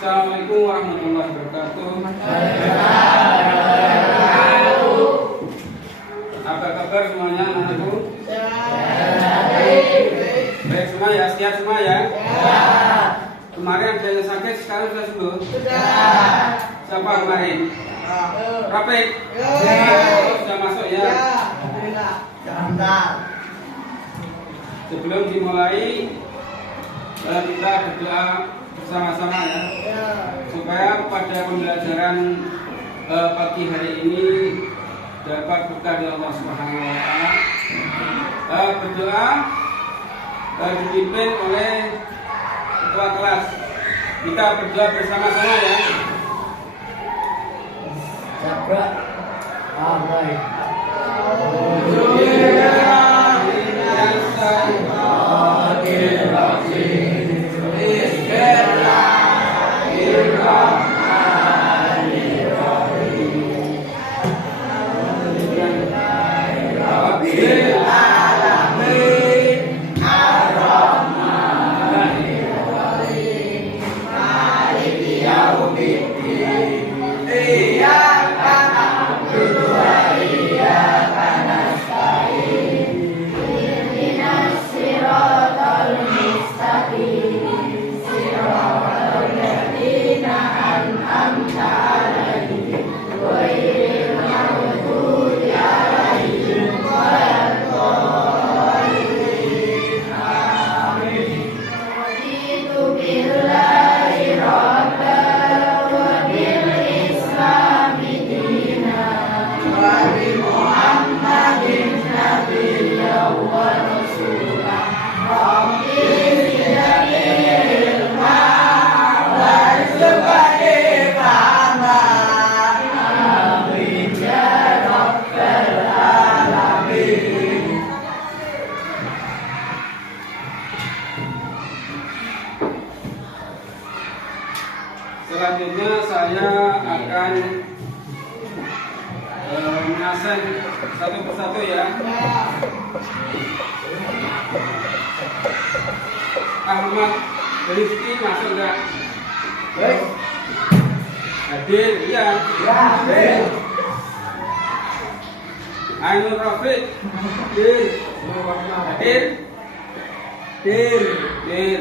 Assalamualaikum warahmatullahi wabarakatuh. Apa kabar semuanya anak-anakku? Baik semua ya, sehat semua ya? Kemarin ada yang sakit, sekarang sudah sembuh? Sudah. Siapa kemarin? Rapik? Sudah masuk ya? Sebelum dimulai, kita berdoa bersama-sama ya, supaya pada pembelajaran pagi hari ini dapat berkah dari Allah Subhanahu wa Ta'ala. Berdoa dipimpin oleh ketua kelas. Kita berdoa bersama-sama ya. Selanjutnya saya akan mengasen satu persatu ya. Ahmad Rizky masuk enggak? Baik. Hadir, iya. Hadir. Ainul Rafiq. Hadir. Hadir. Hadir.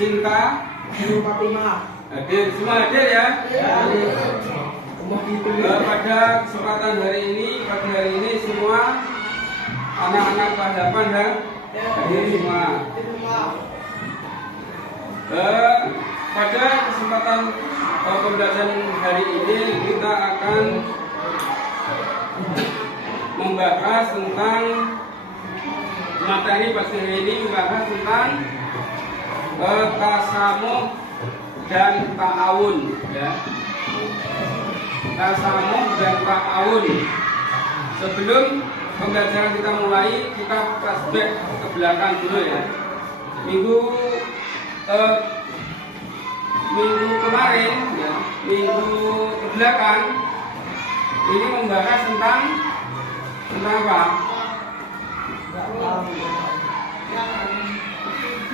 Cinta hadir, semua hadir ya? Pada kesempatan hari ini semua anak-anak padapan ya? Hadir semua. Pada kesempatan pembelajaran hari ini kita akan membahas tentang materi pagi hari ini, membahas tentang tasamuh dan ta'awun ya. Tasamuh dan ta'awun. Sebelum pembelajaran kita mulai, kita flashback ke belakang dulu ya. Minggu kemarin ya, minggu kebelakang ini membahas tentang apa?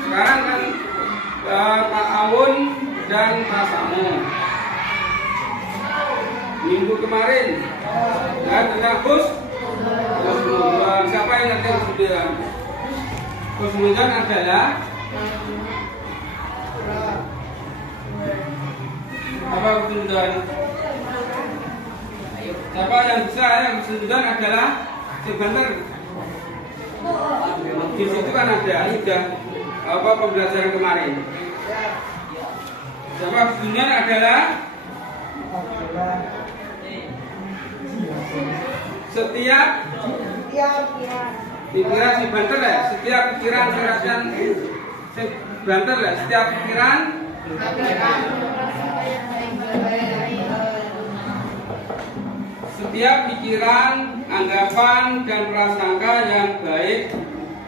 Sekarang kan ta'awun dan tasamuh. Minggu kemarin ya, tentang husnudzon. Siapa yang ngerti husnudzon? Husnudzon adalah apa husnudzon? Siapa yang bisa? Husnudzon adalah sebentar. Di situ kan ada sudah apa pembelajaran kemarin. Sebab husnudzon adalah setiap pikiran si banter ya, setiap pikiran perasaan si banter ya, setiap pikiran setiap pikiran, anggapan dan prasangka yang baik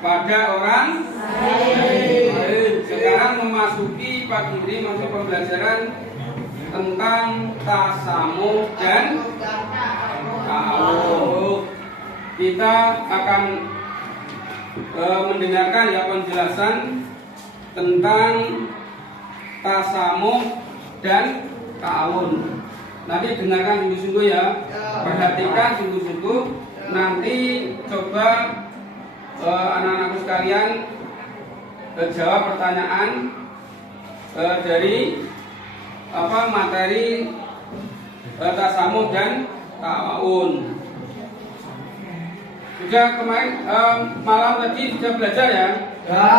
pada orang lain. Sekarang memasuki pagi ini masuk pembelajaran tentang tasamuh dan ta'awun. Kita akan mendengarkan ya penjelasan tentang tasamuh dan ta'awun. Nanti dengarkan sungguh-sungguh ya, perhatikan sungguh-sungguh. Nanti coba anak-anakku sekalian jawab pertanyaan dari materi tasamuh dan ta'awun. Sudah kemarin malam tadi sudah belajar ya? Ya.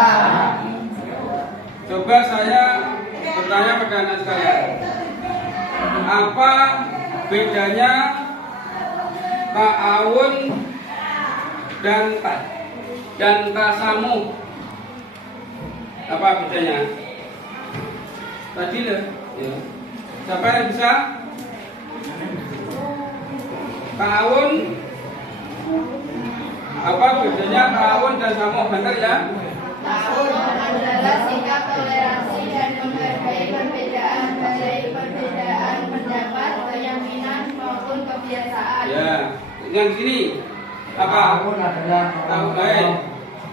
Coba saya bertanya pada anak sekalian, apa bedanya ta'awun dan tasamuh? Apa bedanya? Tadi lah. Ya. Siapa yang bisa? Ta'awun. Apa bedanya ta'awun dan tasamuh? Bentar ya. Ta'awun adalah sikap toleransi dan menghargai perbedaan, baik perbedaan pendapat, keyakinan maupun kebiasaan. Ya, yang sini apa? Ta'awun adalah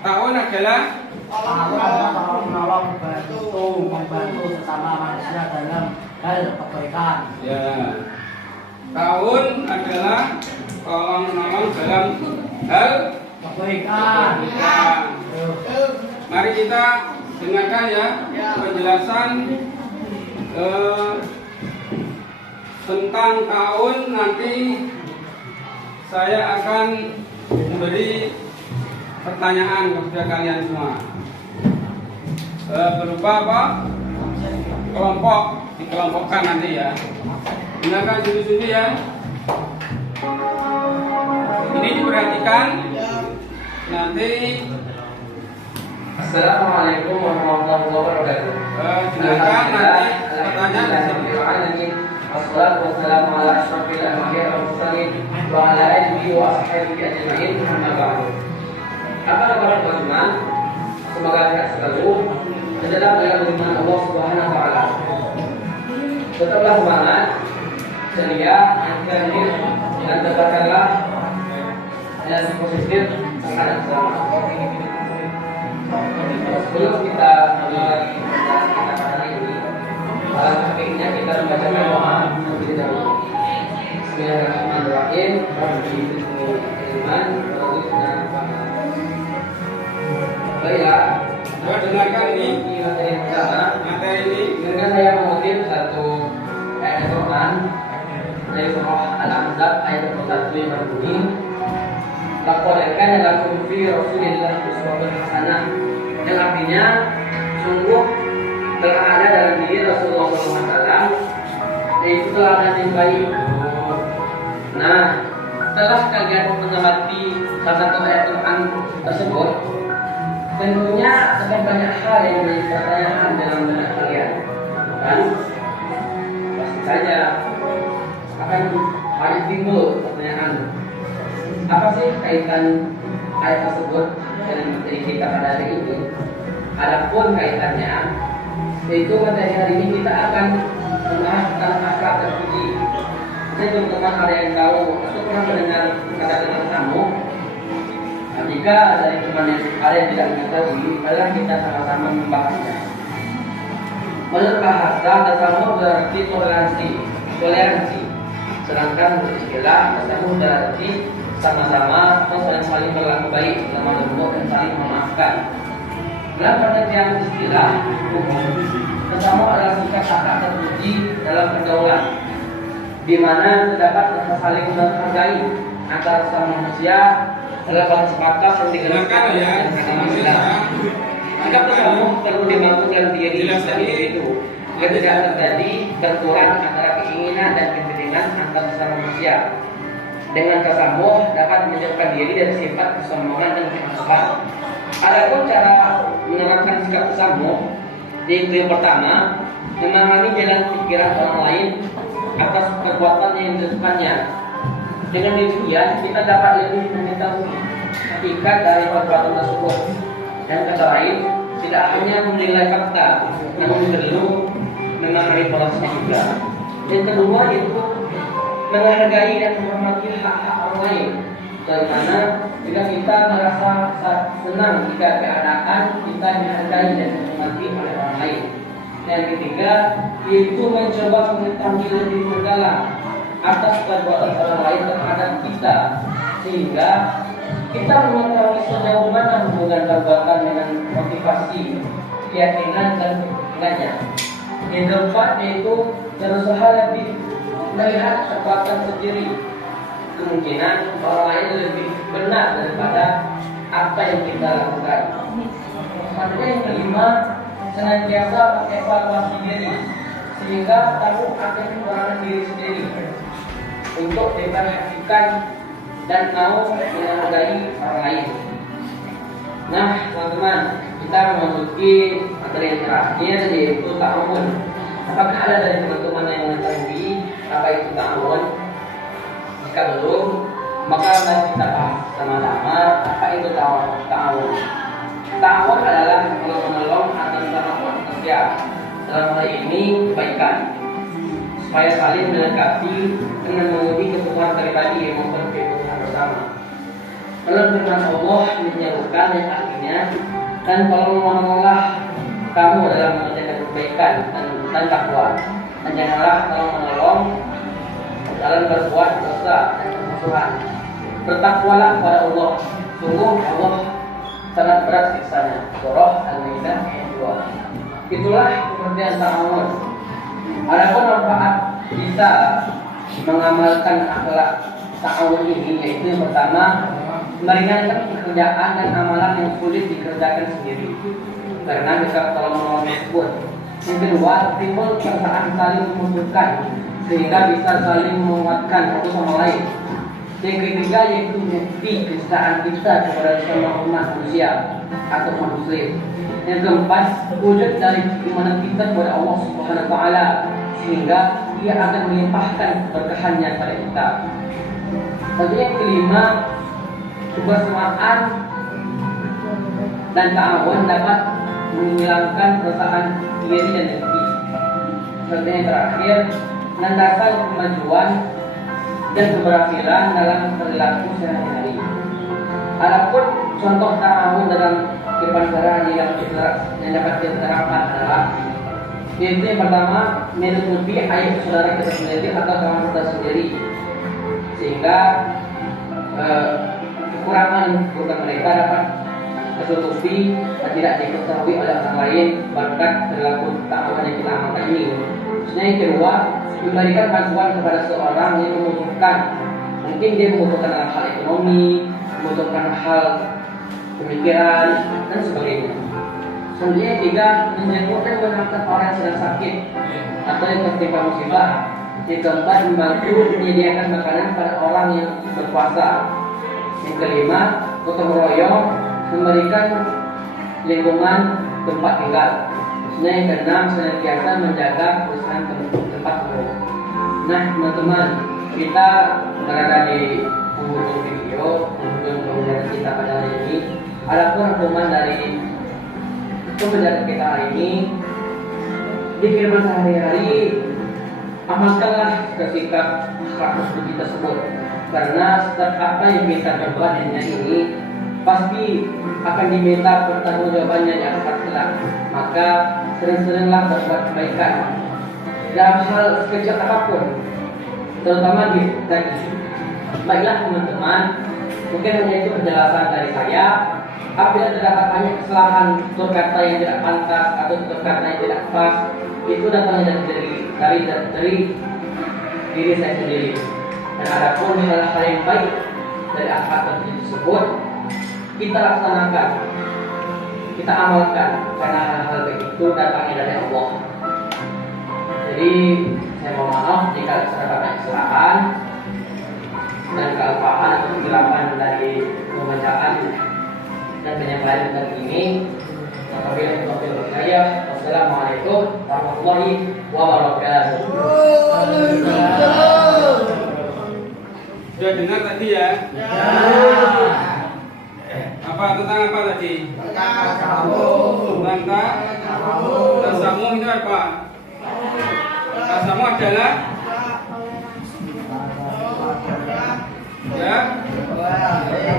ta'awun adalah menolong, membantu sesama manusia dalam hal kebaikan. Ya. Ta'awun adalah tolong menolong dalam hal Kebaikan. kebaikan. Mari kita dengarkan ya penjelasan tentang ta'awun. Nanti saya akan memberi pertanyaan kepada kalian semua berupa apa? Kelompok, dikelompokkan nanti ya. Dengarkan sungguh-sungguh ya. Ini diperhatikan. Nanti Assalamualaikum warahmatullahi wabarakatuh. dengarkan nanti pertanyaan. Wassalatu wassalamu ala asyrofil anbiya'i wal mursalin wa ala alihi wa ashabihi ajma'in. Amma ba'du. Apa kabar teman-teman? Semoga sehat selalu terdalam dalam firman Allah Subhanahu wa taala. Tetaplah semangat, ceria, aktif, dan tetapkanlah energi positif terhadap selamat. Sebelum kita mulai kita hari ini, sebaiknya kita membaca doa terlebih dahulu. Bismillahirrahmanirrahim. Rabbi zidni ilman warzuqna fahma. Baiklah, Dengarkan ini materi pertama. materi ini. Dengan saya mengutip satu ayat Al-Quran dari surah Al-Ahzab ayat 21 yang berbunyi, laqad kana lakum fi Rasulillahi uswatun hasanah. Yang artinya sungguh telah ada dalam diri Rasulullah SAW yaitu teladan yang baik. Nah, setelah kalian mengamati salah satu ayat Quran tersebut, tentunya akan banyak hal yang menjadi pertanyaan dalam benak kalian, kan? Pasti saja akan banyak timbul pertanyaan. Apa sih kaitan ayat tersebut dengan materi kita pada hari ini? Adapun kaitannya, yaitu materi hari ini kita akan membahas tentang akhlak terpuji. Jadi teman-teman ada yang tahu atau pernah mendengar kata-kata tasamuh? Nah, jika dari teman yang ada yang tidak mengetahui, marilah kita sama-sama membahasnya. Menurut bahasa, tasamuh berarti toleransi. Sedangkan menurut istilah, tasamuh berarti sama-sama atau saling berlaku baik, lemah lembut dan saling memaafkan. Dalam pengertian istilah umum, tasamuh adalah sikap akhlak terpuji dalam pergaulan, di mana terdapat rasa saling menghargai antara sesama manusia dalam sepakat yang digerakkan ya. Sikap tasamuh perlu dibangun dalam diri itu agar tidak terjadi benturan antara keinginan dan kepentingan antar sesama manusia. Dengan tasamuh dapat menjauhkan diri dari sifat kesombongan dan kemasukan. Adapun cara menerapkan sikap tasamuh, yaitu yang pertama, memahami jalan pikiran orang lain atas perbuatan yang dilakukannya. Dengan demikian kita dapat lebih mengetahui hakikat dari perbuatan tersebut. Dan kata lain, tidak hanya menilai fakta, namun perlu memahami prosesnya juga. Yang kedua itu menghargai dan menghormati hak-hak orang lain. Bagaimana jika kita merasa senang jika keadaan kita dihargai dan dihormati oleh orang lain. Yang ketiga, yaitu mencoba mengetahui lebih mendalam atas perbuatan orang lain terhadap kita, sehingga kita mengetahui sejauh mana hubungan perbuatan dengan motivasi, keyakinan dan keyakinannya. Yang keempat, yaitu berusaha lebih melihat perbuatan sendiri. Kemungkinan orang lain lebih benar daripada apa yang kita lakukan. Selanjutnya yang kelima, senantiasa mengevaluasi diri sehingga tahu akan kekurangan diri sendiri untuk diperhatikan dan mau menghargai orang lain. Nah, teman-teman, kita memasuki materi yang terakhir, yaitu ta'awun. Apakah ada dari teman-teman yang mengetahui apa itu ta'awun? Jika belum, maka mari kita bahas sama-sama apa itu ta'awun. Ta'awun adalah menolong atas nama manusia, dalam hal ini kebaikan, supaya saling melengkapi dengan memenuhi kebutuhan pribadi maupun kebutuhan bersama. Dalam firman Allah menyebutkan yang artinya, dan tolong-tolonglah kamu dalam mengerjakan kebaikan dan takwa, dan janganlah tolong-menolong dalam berbuat dosa dan kemusuhan. Bertakwalah kepada Allah, sungguh Allah sangat berat siksanya. Surah Al-Maidah ayat 2. Itulah pengertian ta'awun. Adapun manfaat kita mengamalkan akhlak ta'awun ini, yaitu yang pertama, meringankan pekerjaan dan amalan yang sulit dikerjakan sendiri karena bisa tolong-menolong tersebut. Yang kedua, timbul perasaan saling membutuhkan sehingga bisa saling menguatkan satu sama lain. Yang ketiga, yaitu bukti kecintaan kita kepada semua umat manusia atau umat muslim. Yang keempat, wujud dari keimanan kita kepada Allah Subhanahu wa taala sehingga Dia akan melimpahkan keberkahannya pada kita. Lalu yang kelima, kebersamaan dan ta'awun dapat menghilangkan perasaan diri dan dengki. Serta yang terakhir, landasan kemajuan dan keberhasilan dalam perilaku sehari-hari. Adapun contoh ta'awun dalam kehidupan sehari-hari yang dapat diterapkan adalah, yaitu yang pertama, menutupi aib saudara kita sendiri atau kawan kita sendiri, sehingga kekurangan mereka dapat tertutupi dan tidak diketahui oleh orang lain berkat perilaku ta'awun yang kita amalkan ini. Maksudnya yang kedua, memberikan bantuan kepada seorang yang membutuhkan. Mungkin dia membutuhkan dalam hal ekonomi, membutuhkan hal pemikiran dan sebagainya. Selanjutnya yang ketiga, menjenguk dan menangkap orang yang sedang sakit atau yang tertimpa musibah. Yang keempat, membantu menyediakan makanan pada orang yang berpuasa. Yang kelima, gotong royong, memberikan lingkungan tempat tinggal. Yang keenam, senantiasa menjaga kebersihan tempat umum. Nah, teman-teman, kita berada di penghujung video, penghujung pembelajaran kita pada hari ini. Adapun rangkuman dari pembelajaran kita hari ini, di kehidupan sehari-hari, amalkanlah sikap akhlak budi tersebut, karena setiap apa yang kita perbuat ini pasti akan diminta pertanggungjawabannya di akhirat kelak. Maka sering-seringlah berbuat kebaikan dalam hal sekecil apapun, terutama di daging. Baiklah teman-teman, mungkin hanya itu penjelasan dari saya. Apabila terdapat banyak kesalahan, tutur kata yang tidak pantas atau tutur kata yang tidak pas, itu datangnya dari diri saya sendiri. Dan adapun hal-hal yang baik dari akhlak tersebut, kita laksanakan, kita amalkan, karena hal-hal baik itu datangnya dari Allah. Jadi saya mohon maaf jika terdapat kesalahan dan kealpaan atau kegelapan dari pembacaan dan penyampaian dari ini. Apabila itu saya, wassalamualaikum warahmatullahi wabarakatuh. Sudah dengar tadi ya? Apa tentang apa tadi? Tentang tasamu itu apa? Tasamu adalah ya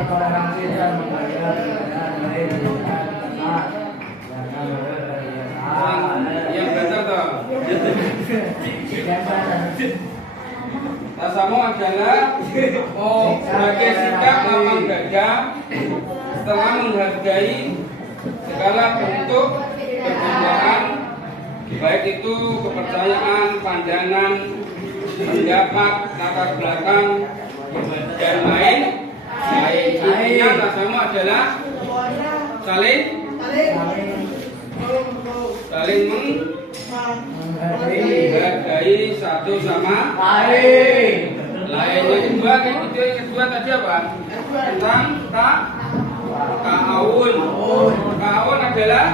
toleransi dan menghargai perbedaan lain dengan benar. Yang benar toh. Tasamu adalah sebagai sikap lapang dada setelah menghargai segala bentuk perbedaan, baik itu kepercayaan, pandangan, pendapat, latar belakang, dan lain. Intinya tasamu adalah saling menghargai satu sama Lain. Yang kedua tadi apa? Tentang ta'awun. Ta'awun adalah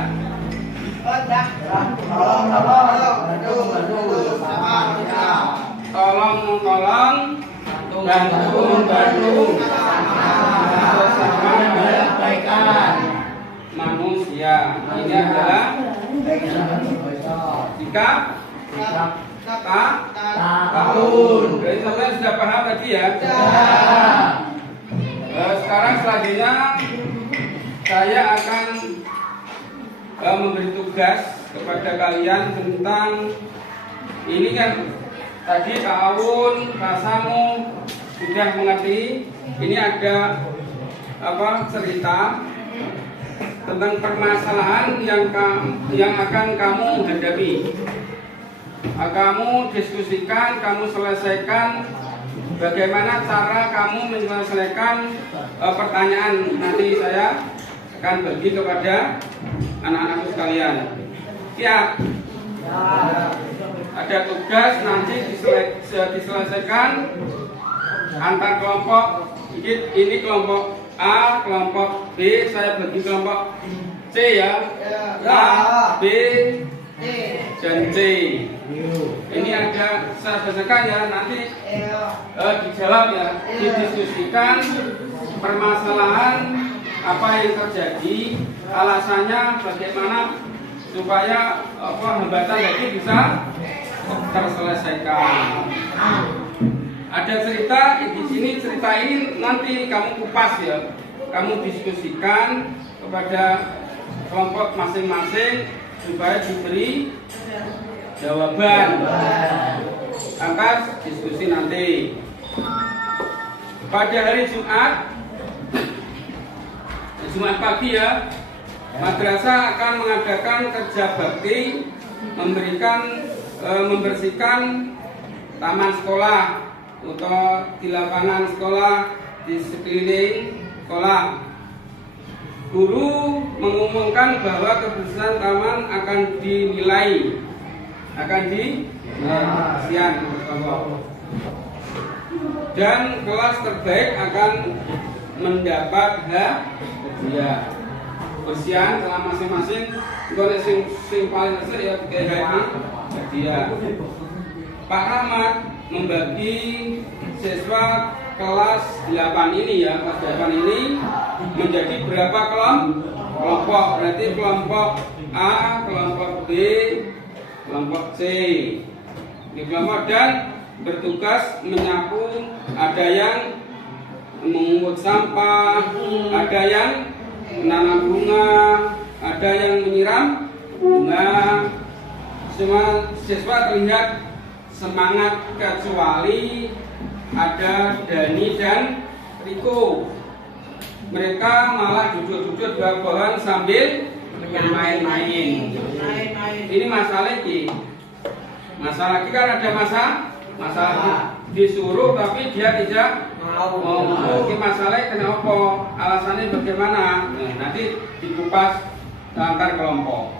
tolong-tolong, bantu-bantu sesama Kebaikan. manusia. Ini adalah sikap ta'awun. Berarti saudara sudah paham tadi ya? Sekarang selanjutnya saya akan memberi tugas kepada kalian tentang ini kan tadi ta'awun, tasamu sudah mengerti. Ini ada cerita tentang permasalahan yang akan kamu hadapi. Kamu diskusikan, kamu selesaikan bagaimana cara kamu menyelesaikan pertanyaan. Nanti saya akan bagi kepada anak-anakku sekalian. Siap? Ada tugas nanti diselesaikan antar kelompok. Ini kelompok A, kelompok B, saya bagi kelompok C ya. A, B, dan C. Ini ada saya bacakan ya, nanti dijawab ya, didiskusikan permasalahan apa yang terjadi, alasannya bagaimana supaya hambatan tadi bisa terselesaikan. Ada cerita di sini, cerita ini nanti kamu kupas ya, kamu diskusikan kepada kelompok masing-masing supaya diberi jawaban atas diskusi nanti. Pada hari Jumat pagi ya, madrasah akan mengadakan kerja bakti, membersihkan taman sekolah atau di lapangan sekolah, di sekeliling sekolah. Guru mengumumkan bahwa kebersihan taman akan dinilai, kebersihan dan kelas terbaik akan mendapat hadiah. Kebersihan dalam masing-masing kalau sing paling besar ya kayak hadiah. Pak Rahmat membagi siswa kelas 8 ini ya, kelas 8 ini menjadi berapa kelompok? Berarti kelompok A, kelompok B, kelompok C. Di kelompok dan bertugas menyapu, ada yang mengungut sampah, ada yang menanam bunga, ada yang menyiram bunga. Semua siswa terlihat semangat kecuali ada Dani dan Riko. Mereka malah duduk-duduk di bawah pohon sambil bermain-main. Ini masalah ini. Masalah kan ada masalah disuruh tapi dia tidak mau. Ini masalahnya kenapa? Alasannya bagaimana? Nanti dikupas antar kelompok.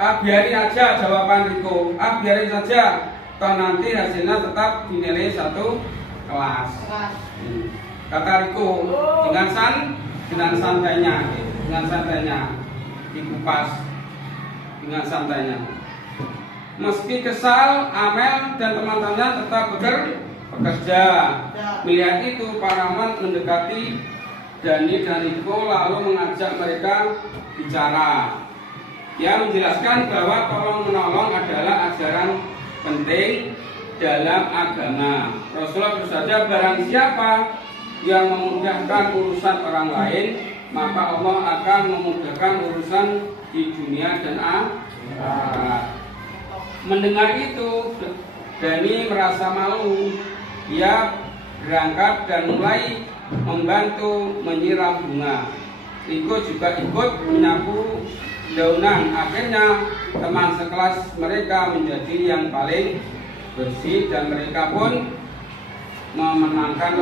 Biarin aja jawaban Riko. Biarin saja. Toh nanti hasilnya tetap dinilai satu kelas. Kata Riko dengan santainya dikupas dengan santainya. Meski kesal, Amel dan teman-temannya tetap bekerja. Melihat itu, Pak Rahmat mendekati Dani dan Riko lalu mengajak mereka bicara. Dia menjelaskan bahwa tolong menolong adalah ajaran penting dalam agama. Rasulullah bersabda, barang siapa yang memudahkan urusan orang lain, maka Allah akan memudahkan urusan di dunia dan akhirat. Mendengar itu, Dani merasa malu. Ia berangkat dan mulai membantu menyiram bunga. Riko juga ikut menyapu daunan. Akhirnya teman sekelas mereka menjadi yang paling bersih dan mereka pun memenangkan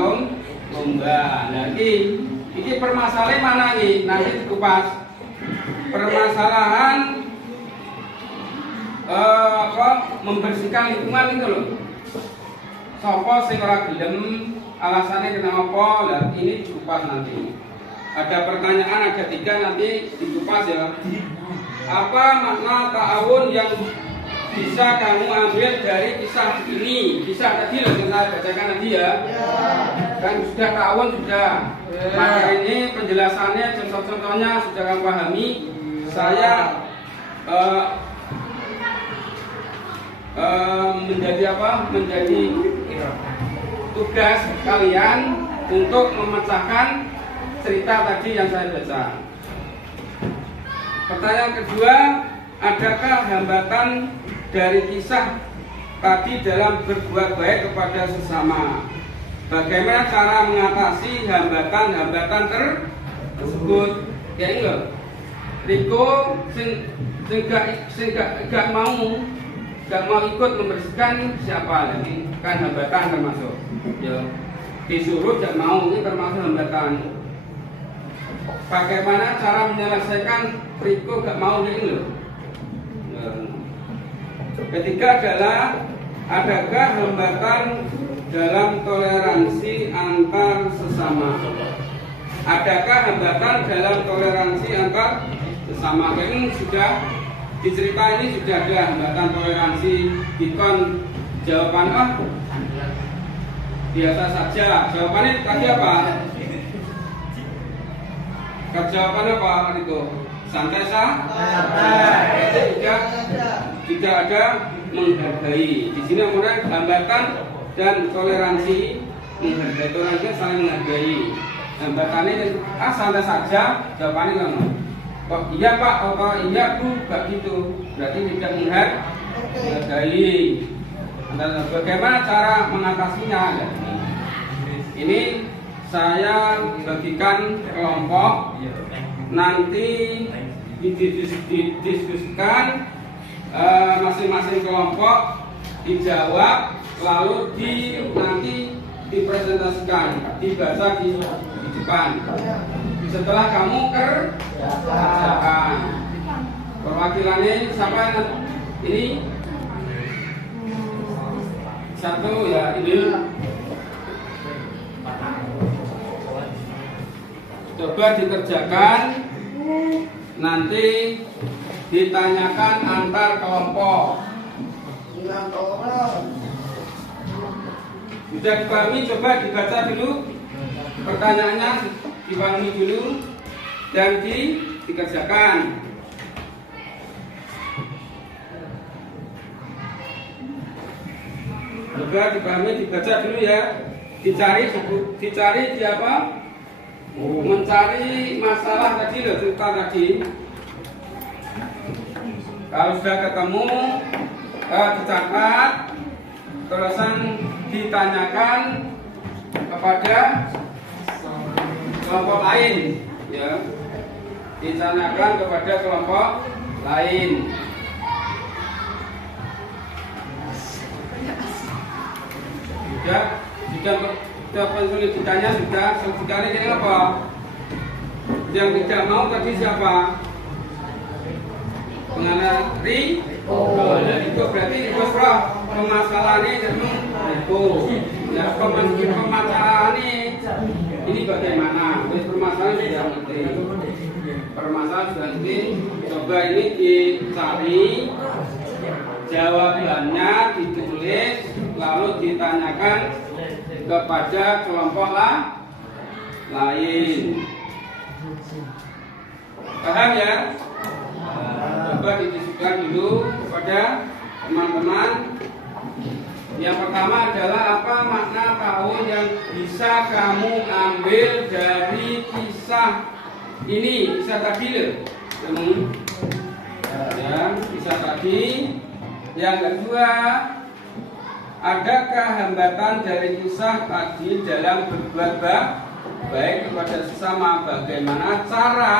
lomba. Jadi ini permasalahan mana nih? Nanti dikupas. Permasalahan membersihkan lingkungan itu loh. Sopo sing ora gelem alasannya kenapa? Lah ini dikupas nanti. Ada pertanyaan, ada 3 nanti dikupas ya. Apa makna ta'awun yang bisa kamu ambil dari kisah ini? Kisah tadi loh yang saya bacakan tadi ya. Kan sudah ta'awun sudah. Maka ini penjelasannya, contoh-contohnya sudah kamu pahami. Saya menjadi tugas kalian untuk memecahkan cerita tadi yang saya baca. Pertanyaan kedua, adakah hambatan dari kisah tadi dalam berbuat baik kepada sesama? Bagaimana cara mengatasi hambatan-hambatan tersebut? Ya enggak. Riko gak mau ikut membersihkan siapa lagi? Kan hambatan termasuk. Ya. Disuruh gak mau, ini termasuk hambatan. Bagaimana cara menyelesaikan Riko gak mau ini loh? Ketiga adalah, adakah hambatan dalam toleransi antar sesama? Adakah hambatan dalam toleransi antar sesama? Ini sudah di cerita ini sudah ada hambatan toleransi. Dikon jawaban biasa saja. Jawabannya tadi apa? Jawabannya apa itu? Santai tidak ada menghargai. Di sini kemudian hambatan dan toleransi. Menghargai, toleransi saling menghargai. Hambatannya santai saja. Jawabannya kan? Kok iya Pak? Kalau iya Bu, gak gitu. Berarti tidak menghargai. Bagaimana cara mengatasinya? Ini saya bagikan kelompok, nanti didiskusikan masing-masing kelompok, dijawab, lalu nanti dipresentasikan, dibaca di depan. Setelah kamu kerjakan, perwakilannya siapa? Ini satu ya, ini. Coba dikerjakan, nanti ditanyakan antar kelompok. Sudah dipahami? Coba dibaca dulu pertanyaannya, dipahami dulu dan dikerjakan. Coba dipahami, dibaca dulu ya. Dicari di apa? Mencari masalah tadi loh, cerita tadi. Kalau sudah ketemu, dicatat, terusan ditanyakan kepada kelompok lain, ya. Ditanyakan kepada kelompok lain. Sudah pensulit ditanya sudah sekali ini apa? Yang tidak mau tadi siapa? Pengenal itu berarti itu permasalahannya itu. Ya permasalahan ini bagaimana? Permasalahan sudah ngerti. Permasalahan sudah ngerti. Coba ini dicari, jawabannya ditulis, lalu ditanyakan kepada kelompok lain. Paham ya? Coba didiskusikan dulu kepada teman-teman Yang pertama adalah apa makna tahun yang bisa kamu ambil dari kisah ini, kisah tadi loh. Ya, kisah tadi. Yang kedua, adakah hambatan dari kisah tadi dalam berbuat baik kepada sesama? Bagaimana cara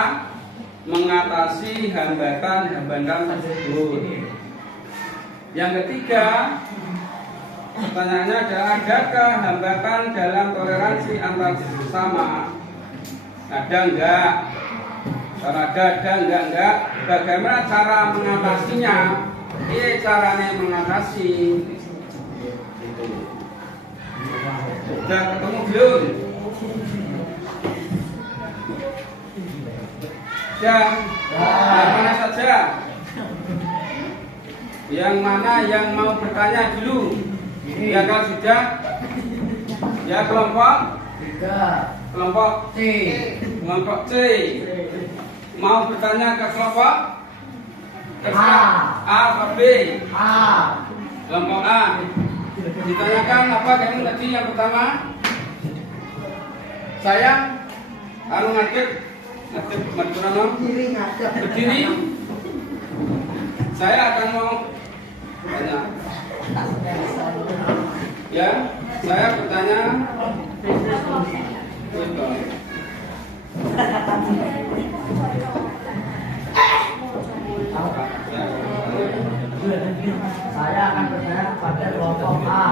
mengatasi hambatan-hambatan tersebut? Yang ketiga, pertanyaannya adalah adakah hambatan dalam toleransi antar sesama? Ada enggak? Kalau ada enggak? Bagaimana cara mengatasinya? Ini caranya mengatasi. Sudah ketemu belum? Yang mana saja? Yang mana yang mau bertanya dulu? Ya kalau sudah, ya kelompok C. Kelompok C mau bertanya ke kelompok A atau B? Kelompok A. Ditanyakan apa kamu tadi yang pertama? Saya ngadep berdiri. Saya akan mau bertanya. Ya, saya bertanya. Saya akan bertanya kepada kelompok A.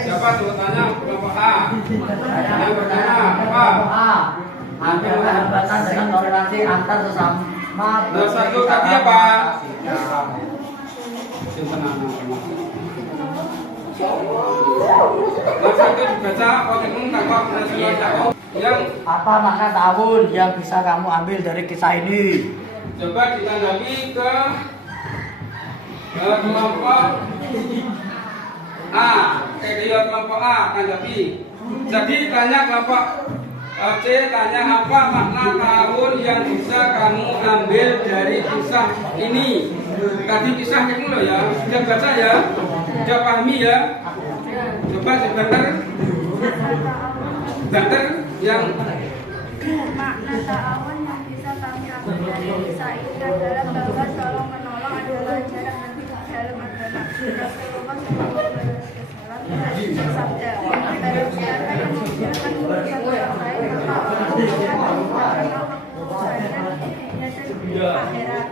Siapa bertanya kelompok A? Saya akan bertanya kepada kelompok A. Ada hambatan dengan toleransi antar sesama. Satu tadi apa? Satu dibaca yang apa makna tahun yang bisa kamu ambil dari kisah ini? coba ditanggapi ke kelompok A. Kelompok A tanggapi. Jadi tanya kelompok C, tanya apa makna tahun yang bisa kamu ambil dari kisah ini? Tadi kisah kamu loh ya, sudah baca ya, sudah pahami ya. Coba sebentar yang Makna tahun yang bisa kami ambil dari kisah ini adalah bahwa tolong menolong adalah ajaran Nabi dalam agama. Rasulullah SAW bersabda, "Barang siapa yang membiarkan urusan orang lain, maka Allah akan menolong urusannya di dunia dan di akhirat."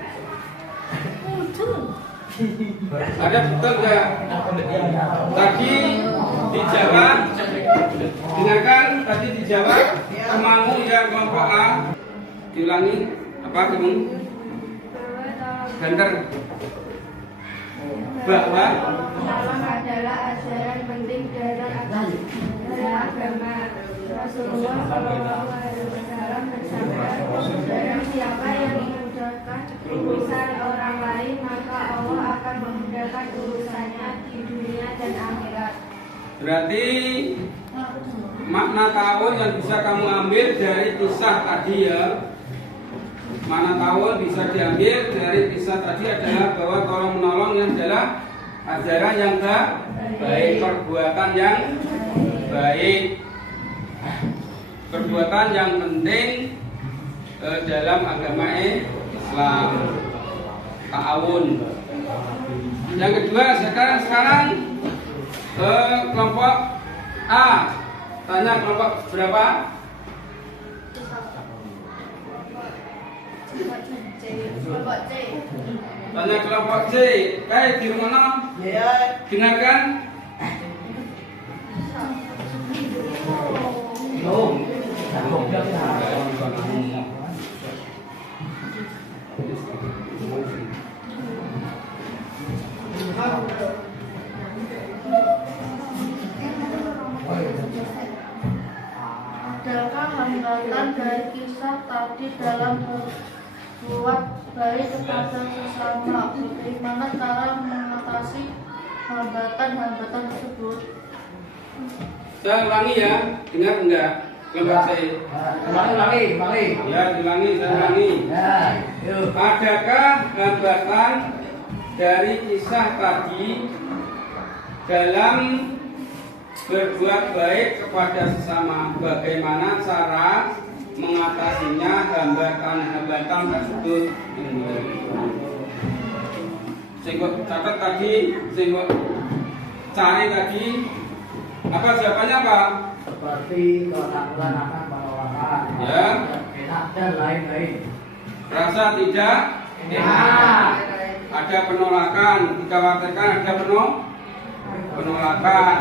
ada betul nggak? Tadi dijawab, dengarkan tadi dijawab kemamu yang kelompok A. Diulangi apa kamu? Banter. Bahwa Salam adalah ajaran penting dalam agama. Rasulullah SAW bersabda, "Barang siapa yang memudahkan urusan orang lain, maka Allah akan memudahkan urusannya di dunia dan akhirat." berarti makna tahun yang bisa kamu ambil dari kisah tadi ya. Makna tahun bisa diambil dari kisah tadi adalah bahwa tolong menolong yang adalah ajaran yang baik, perbuatan yang baik, perbuatan yang penting dalam agama Islam. Ta'awun. Yang kedua sekarang kelompok A. Tanya kelompok berapa? Kelompok C. Tanya kelompok C. Kayak di mana? Dengarkan. Adakah hambatan dari kisah tadi dalam berbuat baik kepada sesama? Bagaimana cara mengatasi hambatan-hambatan tersebut? Saya ulangi ya, dengar enggak? Kelompok C. Ulangi. Ya, diulangi, saya ulangi. Ya, yuk. Adakah hambatan dari kisah tadi dalam berbuat baik kepada sesama. Bagaimana cara mengatasinya hambatan-hambatan tersebut? Singgung catat tadi, singgung cari tadi. Apa jawabannya apa? Seperti kekanak-kanakan penolakan, Ya. enak dan lain-lain. Rasa tidak enak, ada penolakan, dikhawatirkan ada penolakan.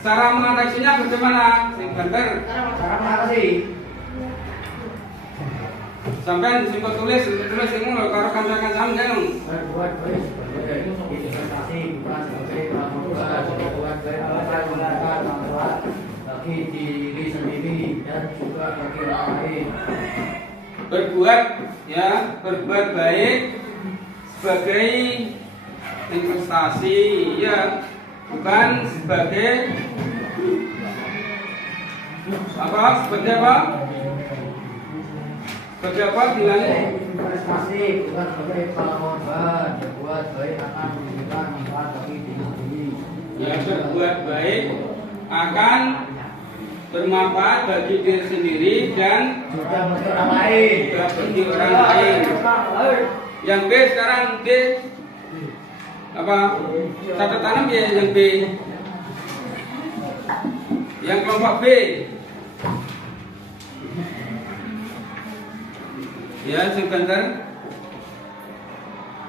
Cara mengatasinya bagaimana? Sing bener. Cara mengatasi. Sampai disebut tulis ini loh, karo kanca-kancamu kan. Berbuat baik sebagai investasi, bukan sebagai pelabuhan. Berbuat baik akan menggunakan manfaat bagi diri sendiri dan juga bagi orang lain. Berbuat baik sebagai investasi, ya, bukan sebagai apa? Sebagai apa? Sebagai apa bilangnya? Investasi bukan sebagai pelabuhan. Berbuat baik akan memberikan manfaat bagi diri sendiri. Ya, berbuat baik akan bermanfaat bagi diri sendiri dan juga bagi orang lain. juga bagi orang lain. Yang B sekarang D apa? Catatannya B yang B. Yang kelompok B. Ya, sebentar.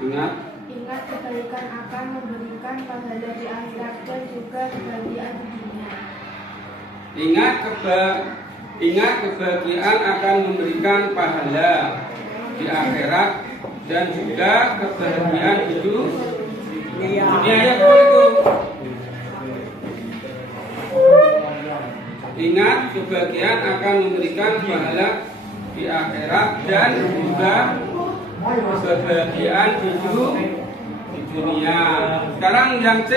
Ingat. Ingat kebaikan akan memberikan pahala di akhirat dan juga kebahagiaan di dunia. Ingat kebahagiaan akan memberikan pahala di akhirat dan juga kebahagiaan di dunia. Ya, itu. Ingat kebahagiaan akan memberikan pahala di akhirat dan juga kebahagiaan di dunia. Sekarang yang C,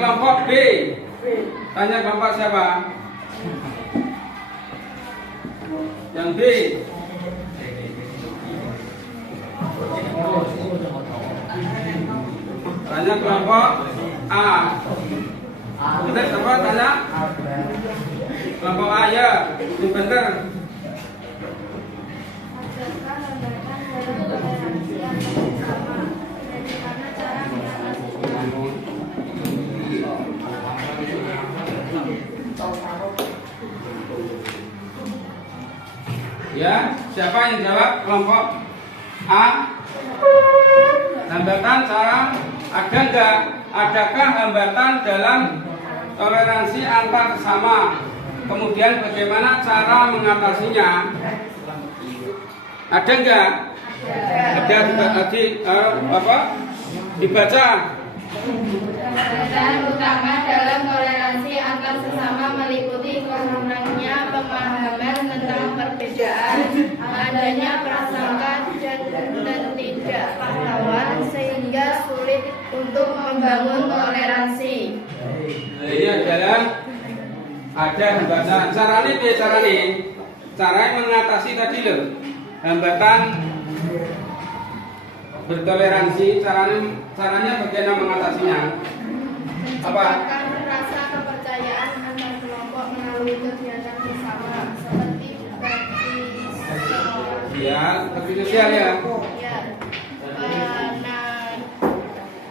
kelompok B. Tanya kelompok siapa? Yang B. Tanya kelompok A. Kita coba tanya kelompok A, ya. Ini benar. Adakah hambatan dalam toleransi antar sesama dan bagaimana cara mengatasinya? Ya, siapa yang jawab? Kelompok A. Hambatan cara ada enggak? Adakah hambatan dalam toleransi antar sesama? Kemudian bagaimana cara mengatasinya? Ada enggak? Ada tadi apa? Dibaca. Hambatan utama dalam toleransi antar sesama meliputi kurangnya pemahaman tentang perbedaan, adanya prasangka dan ketidakpahaman sehingga sulit untuk membangun toleransi. Ini adalah ada hambatan. Cara mengatasi tadi loh. Hambatan bertoleransi, caranya bagaimana mengatasinya? Apa? Menciptakan rasa kepercayaan antar kelompok melalui kegiatan bersama seperti bakti sosial. Ya, seperti sosial ya. Ya,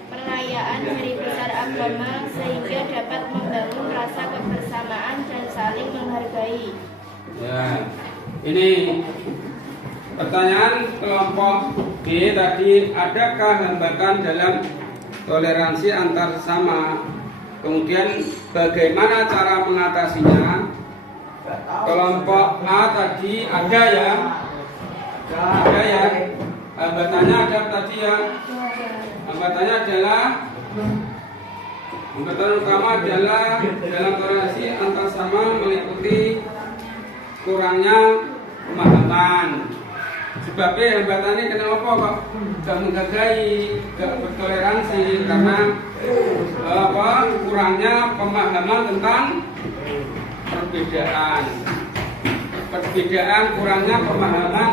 perayaan hari besar agama sehingga dapat membangun rasa kebersamaan dan saling menghargai. Ya, ini pertanyaan kelompok B tadi, adakah hambatan dalam toleransi antar sesama? Kemudian bagaimana cara mengatasinya? Kelompok A tadi ada ya? Ada ya? Hambatannya ada tadi ya? Hambatannya adalah hambatan utama adalah dalam toleransi antar sesama meliputi kurangnya pemahaman. Sebabnya hambatannya kenapa kok gak menghargai, gak bertoleransi karena kurangnya pemahaman tentang perbedaan, kurangnya pemahaman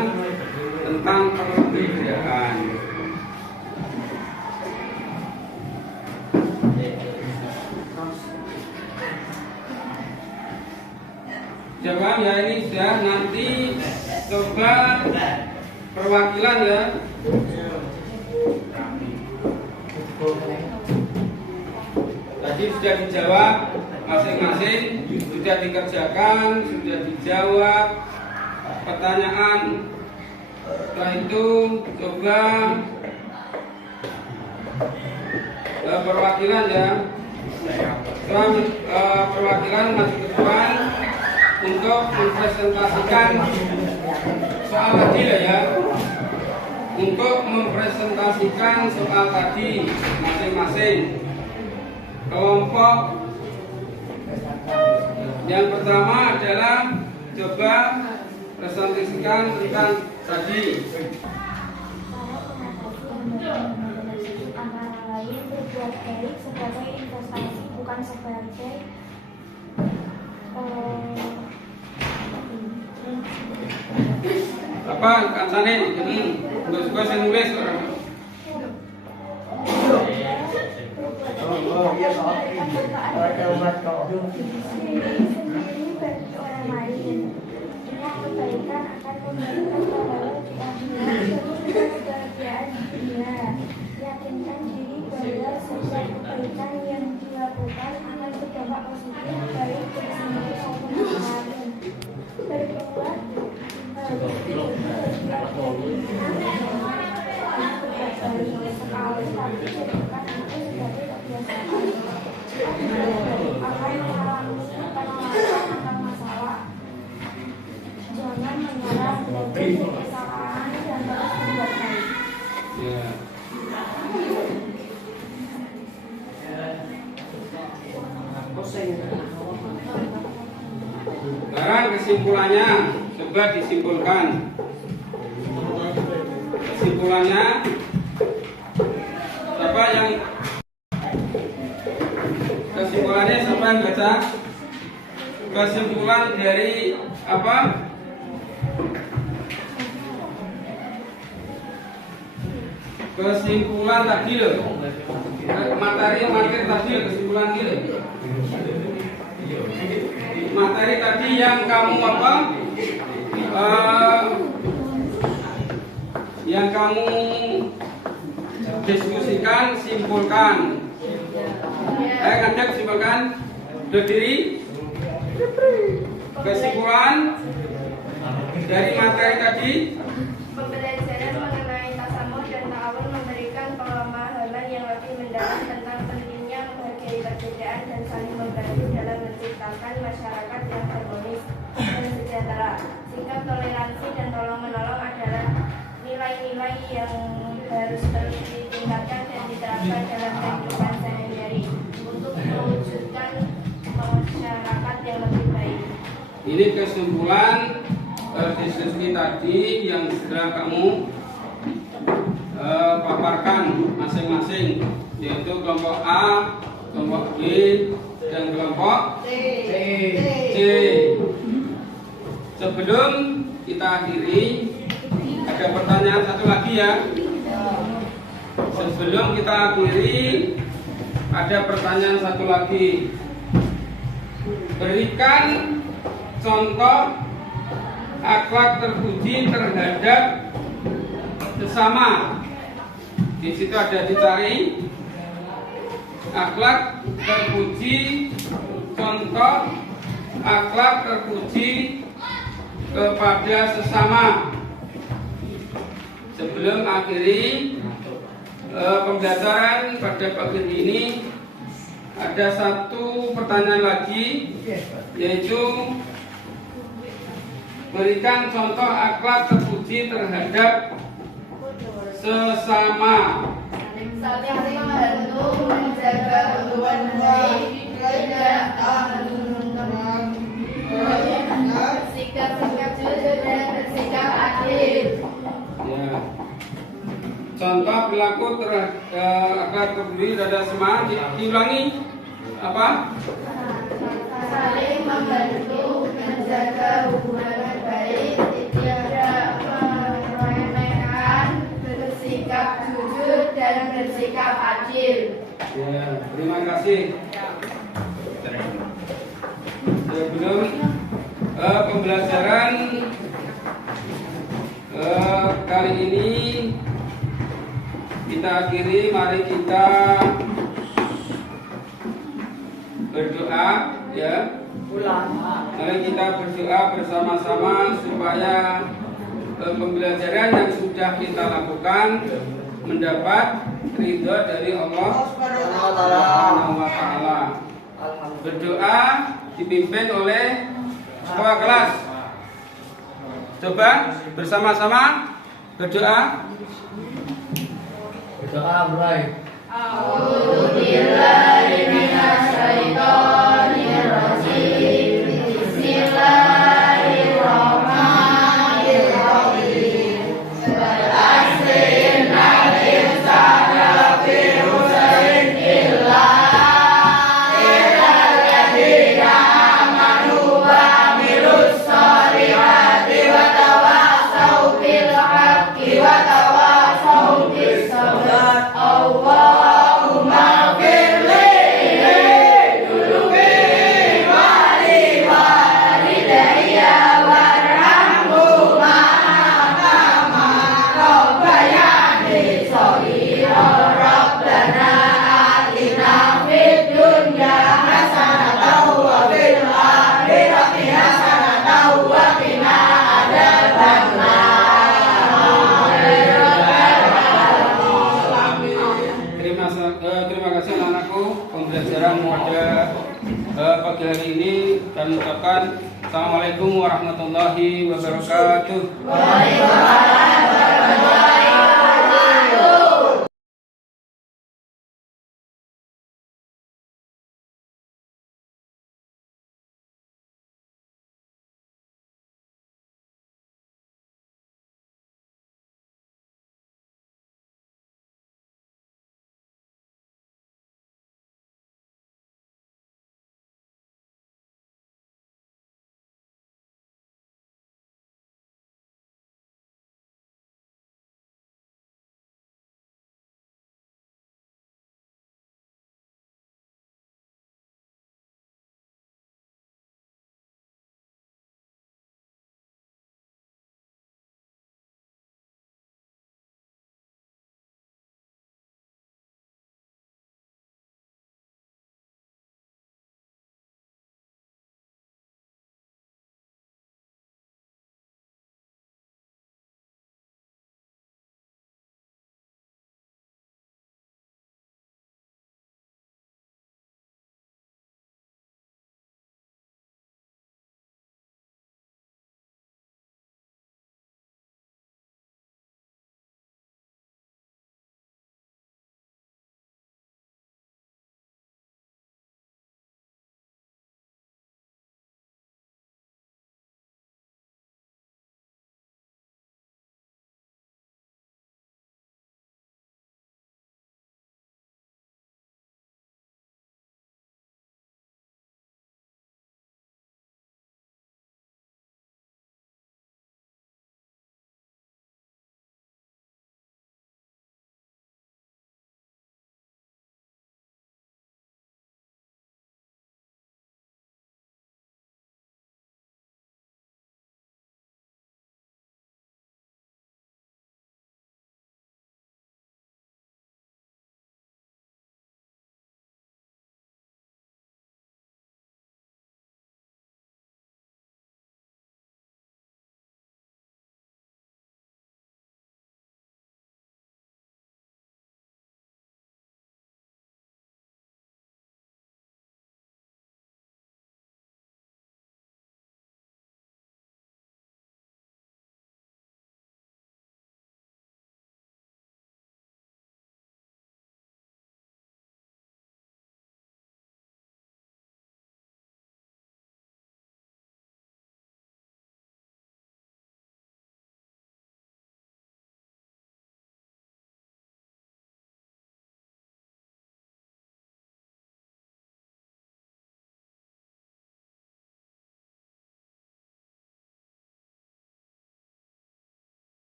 tentang perbedaan. Jawab ya, ini sudah. Nanti coba perwakilan ya. Tadi sudah dijawab masing-masing, sudah dikerjakan, sudah dijawab pertanyaan. Setelah itu coba perwakilan ya. Setelah perwakilan masuk ke depan untuk mempresentasikan soal tadi ya. Untuk mempresentasikan soal tadi masing-masing kelompok. Yang pertama adalah coba presentasikan tentang tadi. Antara lain berbuat baik sebagai investasi, bukan sebagai Apa kancane? Nggak suka saya nulis orang. sendiri bagi orang lain. Ingat kebaikan akan memberikan pahala di akhirat dan kebahagiaan di dunia. Yakinkan diri bahwa setiap kebaikan yang dilakukan akan berdampak positif baik diri sendiri maupun orang lain. Berbuat sekali tapi jadikan itu sebagai kebiasaan. Akan mengalami penolakan tentang masalah. Jangan menyerah, belajar dari kesalahan dan terus berbuat baik. Ya. Sekarang kesimpulannya, coba disimpulkan. Kesimpulannya, siapa yang kesimpulannya siapa yang baca? Kesimpulan dari apa? Kesimpulan tadi loh. Materi tadi loh, kesimpulan gitu. Materi tadi yang kamu apa? Yang kamu diskusikan, simpulkan. Ngajak simpulkan. Berdiri. Kesimpulan dari materi tadi. Pembelajaran mengenai tasamuh dan ta'awun memberikan pemahaman yang lebih mendalam tentang pentingnya menghargai perbedaan dan saling membantu dalam menciptakan masyarakat yang harmonis dan sejahtera. Sikap toleransi dan tolong-menolong adalah nilai-nilai yang harus terus ditingkatkan dan diterapkan dalam kehidupan sehari-hari untuk mewujudkan masyarakat yang lebih baik. Ini kesimpulan diskusi tadi yang sudah kamu paparkan masing-masing, yaitu kelompok A, kelompok B, dan kelompok C. Sebelum kita akhiri, ada pertanyaan satu lagi ya. Sebelum kita akhiri, ada pertanyaan satu lagi. Berikan contoh akhlak terpuji terhadap sesama. Di situ ada dicari akhlak terpuji, contoh akhlak terpuji kepada sesama. Sebelum akhiri pembelajaran pada pagi ini, ada satu pertanyaan lagi, yaitu berikan contoh akhlak terpuji terhadap sesama. Saling membantu, menjaga hubungan baik, tidak bersikap jujur dan bersikap adil. Ya. Contoh perilaku akhlak terpuji terhadap sesama, diulangi apa? Saling membantu, menjaga hubungan baik, tidak meremehkan, bersikap jujur dan bersikap adil. Ya, terima kasih. Sebelum pembelajaran kali ini kita akhiri. Mari kita berdoa ya. Mari kita berdoa bersama-sama supaya pembelajaran yang sudah kita lakukan mendapat ridho dari Allah Subhanahu wa taala. Berdoa dipimpin oleh ketua kelas. Coba bersama-sama berdoa. Berdoa mulai. Terima kasih anak-anakku, pembelajaran pada pagi hari ini, dan ucapkan Assalamualaikum warahmatullahi wabarakatuh. Waalaikumsalam warahmatullahi wabarakatuh.